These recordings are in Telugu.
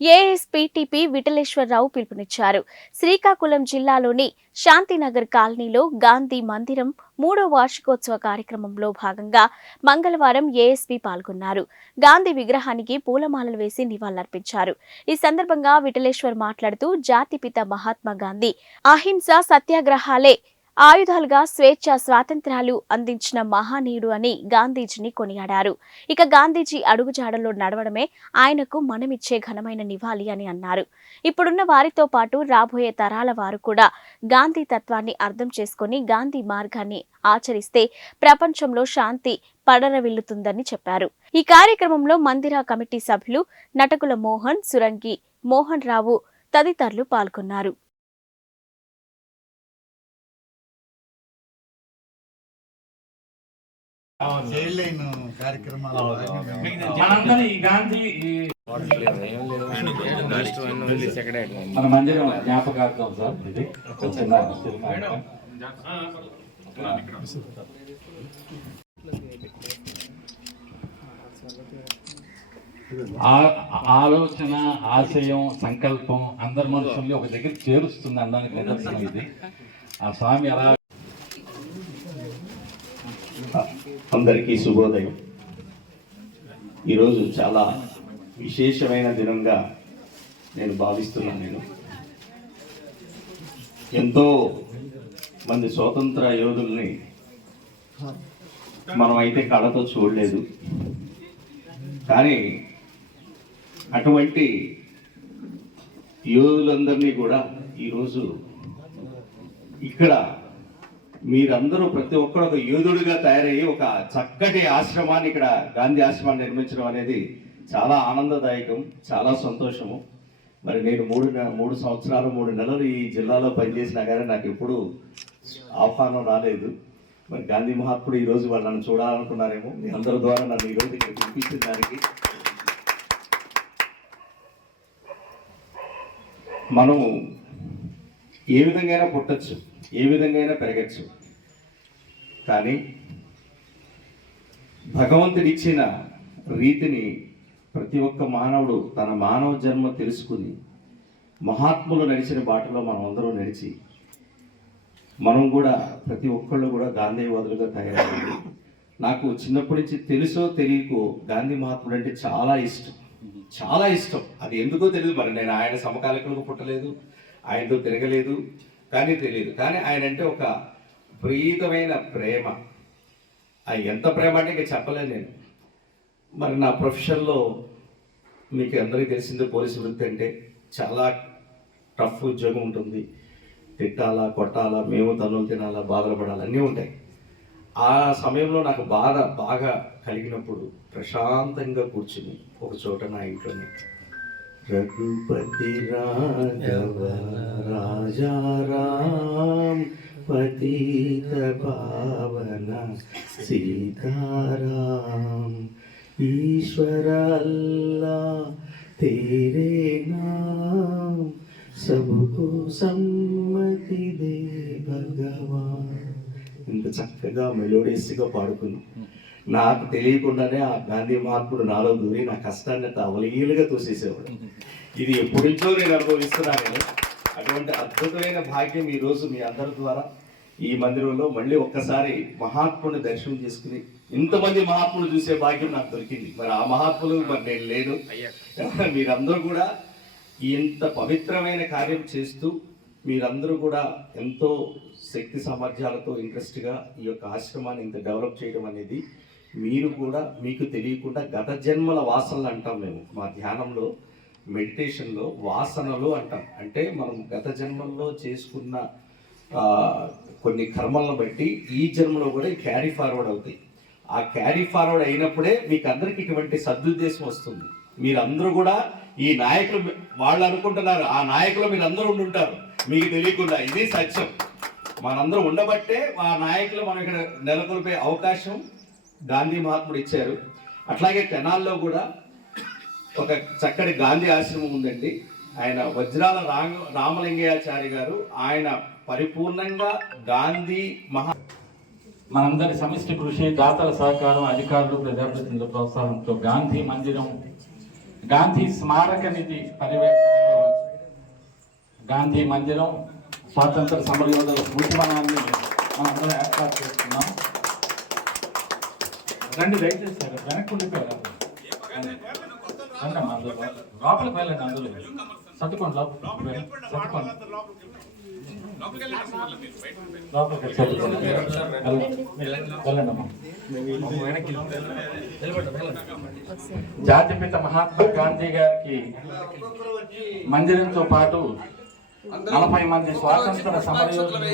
ఏఎస్పీటీపీ విఠలేశ్వరరావు పిలుపునిచ్చారు. శ్రీకాకుళం జిల్లాలోని శాంతినగర్ కాలనీలో గాంధీ మందిరం మూడో వార్షికోత్సవ కార్యక్రమంలో భాగంగా మంగళవారం ఏఎస్పీ పాల్గొన్నారు. గాంధీ విగ్రహానికి పూలమాలలు వేసి నివాళులర్పించారు. ఈ సందర్భంగా విఠలేశ్వర్ మాట్లాడుతూ జాతిపిత మహాత్మా గాంధీ అహింస సత్యాగ్రహాలే ఆయుధాలుగా స్వేచ్ఛ స్వాతంత్ర్యాలు అందించిన మహానీయుడు అని గాంధీజీని కొనియాడారు. ఇక గాంధీజీ అడుగుజాడల్లో నడవడమే ఆయనకు మనమిచ్చే ఘనమైన నివాళి అని అన్నారు. ఇప్పుడున్న వారితో పాటు రాబోయే తరాల వారు కూడా గాంధీ తత్వాన్ని అర్థం చేసుకొని గాంధీ మార్గాన్ని ఆచరిస్తే ప్రపంచంలో శాంతి పడరవిల్లుతుందని చెప్పారు. ఈ కార్యక్రమంలో మందిర కమిటీ సభ్యులు నటకుల మోహన్ సురంగి మోహన్ రావు తదితరులు పాల్గొన్నారు. మనందరం ఈ గాంధీ మన మందిరం జ్ఞాపకార్థం సార్ ఇది. చిన్న ఆలోచన ఆశయం సంకల్పం అందరి మనుషుల్ని ఒక దగ్గర చేరుస్తుంది అనడానికి నిదర్శనం ఇది. ఆ స్వామి అలా అందరికీ శుభోదయం. ఈరోజు చాలా విశేషమైన దినంగా నేను భావిస్తున్నాను నేను. ఎంతో మంది స్వాతంత్ర యోధుల్ని మనం అయితే కళ్ళతో చూడలేదు. కానీ అటువంటి యోధులందరినీ కూడా ఈరోజు ఇక్కడ మీరందరూ ప్రతి ఒక్కరు ఒక యోధుడిగా తయారయ్యి ఒక చక్కటి ఆశ్రమాన్ని ఇక్కడ గాంధీ ఆశ్రమాన్ని నిర్మించడం అనేది చాలా ఆనందదాయకం చాలా సంతోషము. మరి నేను మూడు మూడు సంవత్సరాలు మూడు నెలలు ఈ జిల్లాలో పనిచేసినా కానీ నాకు ఎప్పుడు ఆహ్వానం రాలేదు. మరి గాంధీ మహాత్ముడు ఈ రోజు వాళ్ళు నన్ను చూడాలనుకున్నారేమో. మీ అందరి ద్వారా నన్ను ఈరోజు ఇక్కడ పిలిపించిన దానికి. మనము ఏ విధంగా పుట్టచ్చు. ఏ విధంగా పెరగచ్చు. కానీ భగవంతుడిచ్చిన రీతిని ప్రతి ఒక్క మానవుడు తన మానవ జన్మ తెలుసుకుని మహాత్ములు నడిచిన బాటలో మనం అందరూ నడిచి మనం కూడా ప్రతి ఒక్కళ్ళు కూడా గాంధీవాదులుగా తయారయ్యింది నాకు చిన్నప్పటి నుంచి తెలుసో తెలియకో గాంధీ మహాత్ముడు అంటే చాలా ఇష్టం. చాలా ఇష్టం. అది ఎందుకో తెలియదు మరి నేను ఆయన సమకాలికులకు పుట్టలేదు. ఆయనతో తిరగలేదు. కానీ తెలియదు కానీ ఆయన అంటే ఒక ప్రీతమైన ప్రేమ. అది ఎంత ప్రేమ అంటే ఇంకా చెప్పలేను నేను. మరి నా ప్రొఫెషన్లో మీకు అందరికీ తెలిసిందే పోలీసు వృత్తి అంటే చాలా టఫ్ ఉద్యోగం ఉంటుంది. తిట్టాలా కొట్టాలా మేము తనులు తినాలా బాధలు పడాలా అన్నీ ఉంటాయి. ఆ సమయంలో నాకు బాధ బాగా కలిగినప్పుడు ప్రశాంతంగా కూర్చుని ఒక చోట నా ఇంట్లోనే రఘుపతి రాఘవ రాజారాం పతిత పావన సీతారాం ఈశ్వర అల్లా तेरे नाम सबको సమ్మతి దే భగవాన్ ఇంత చక్కగా మెలోడియస్గా పాడుకున్నాం నాకు తెలియకుండానే ఆ గాంధీ మహాత్ముడు నాలో దూరి నా కష్టాన్ని అంత అవలీలుగా తోసేసేవాడు. ఇది ఎప్పటి నుంచో నేను అనుభవిస్తున్నాను నేను. అటువంటి అద్భుతమైన భాగ్యం ఈ రోజు మీ అందరి ద్వారా. ఈ మందిరంలో మళ్ళీ ఒక్కసారి మహాత్ముని దర్శనం చేసుకుని ఇంతమంది మహాత్ములు చూసే భాగ్యం నాకు దొరికింది. మరి ఆ మహాత్ములు మరి నేను లేను. మీరందరూ కూడా ఇంత పవిత్రమైన కార్యం చేస్తూ మీరందరూ కూడా ఎంతో శక్తి సామర్థ్యాలతో ఇంట్రెస్ట్గా ఈ యొక్క ఆశ్రమాన్ని ఇంత డెవలప్ చేయడం అనేది మీరు కూడా మీకు తెలియకుండా గత జన్మల వాసనలు అంటాం మేము. మా ధ్యానంలో మెడిటేషన్లో వాసనలు అంటాం. అంటే మనం గత జన్మల్లో చేసుకున్న కొన్ని కర్మలను బట్టి ఈ జన్మలో కూడా క్యారీ ఫార్వర్డ్ అవుతాయి. ఆ క్యారీ ఫార్వర్డ్ అయినప్పుడే మీకు అందరికి ఇటువంటి సదుద్దేశం వస్తుంది. మీరందరూ కూడా ఈ నాయకులు వాళ్ళు అనుకుంటున్నారు ఆ నాయకులు మీరు అందరూ ఉండి ఉంటారు మీకు తెలియకుండా ఇది సత్యం. మనందరూ ఉండబట్టే ఆ నాయకులు మనం ఇక్కడ నెలకొల్పే అవకాశం గాంధీ మహాత్ముడు ఇచ్చారు. అట్లాగే తెనాల్లో కూడా ఒక చక్కటి గాంధీ ఆశ్రమం ఉందండి. ఆయన వజ్రాల రామ రామలింగయాచారి గారు ఆయన పరిపూర్ణంగా గాంధీ మహా మనందరి సమిష్టి కృషి దాతల సహకారం అధికారులు ప్రజాప్రతినిధుల ప్రోత్సాహంతో గాంధీ మందిరం గాంధీ స్మారక నిధి పర్యవేక్షణలో గాంధీ మందిరం స్వాతంత్ర సమరయోధుల స్మృతివనాన్ని మనందరం ఏర్పాటు చేస్తున్నాం. రండి దయచేసి సార్ వెనక్కి ఉండిపోయారు లోపలికి వెళ్ళండి అందులో. సర్దుకోండి లోపలికి. సర్దుకోండి. లోపలికి సర్దుకోండి. వెళ్ళండి. జాతిపిత మహాత్మా గాంధీ గారికి మందిరంతో పాటు నలభై మంది స్వాతంత్ర సమరయోధులు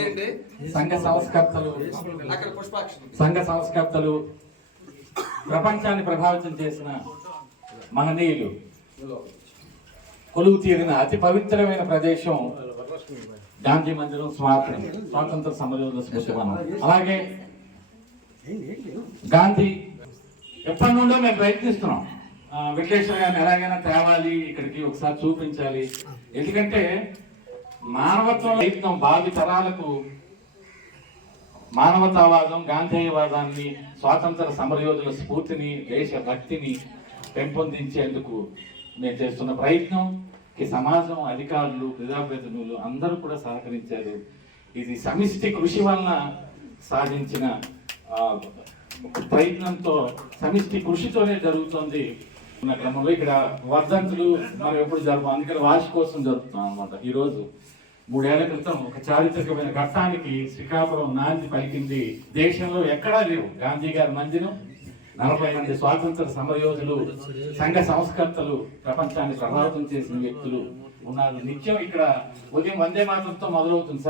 సంఘ సంస్కర్తలు సంఘ సంస్కర్తలు ప్రపంచాన్ని ప్రభావితం చేసిన మహనీయులు. కొలువు తీరిన అతి పవిత్రమైన ప్రదేశం గాంధీ మందిరం స్వాతంత్ర స్వాతంత్ర సమరయోధుల స్మృతివనం. అలాగే గాంధీ ఎప్పటి నుండో మేము ప్రయత్నిస్తున్నాం. వెంకటేశ్వర గారిని ఎలాగైనా తేవాలి ఇక్కడికి ఒకసారి చూపించాలి. ఎందుకంటే మానవత్వం ప్రయత్నం తరాలకు మానవతావాదం గాంధేయవాదాన్ని స్వాతంత్ర సమరయోధుల స్ఫూర్తిని దేశ భక్తిని పెంపొందించేందుకు నేను చేస్తున్న ప్రయత్నంకి సమాజం అధికారులు ప్రజాప్రతినిధులు అందరూ కూడా సహకరించారు. ఇది సమిష్టి కృషి వలన సాధించిన ప్రయత్నంతో సమిష్టి కృషితోనే జరుగుతుంది. ఉన్న క్రమంలో ఇక్కడ వర్ధంతులు మనం ఎప్పుడు జరుపు అందుకని వార్షికోత్సవం జరుపుతాం అనమాట ఈరోజు. మూడేళ్ళ క్రితం ఒక చారిత్రకమైన ఘట్టానికి శ్రీకాకుళం నాంది పలికింది. దేశంలో ఎక్కడా లేవు. గాంధీ గారి మందిరం నలభై మంది స్వాతంత్ర సమరయోధులు సంఘ సంస్కర్తలు ప్రపంచాన్ని ప్రభావితం చేసిన వ్యక్తులు ఉన్నారు. నిత్యం ఇక్కడ ఉదయం వందే మాత్రంతో మొదలవుతుంది సార్.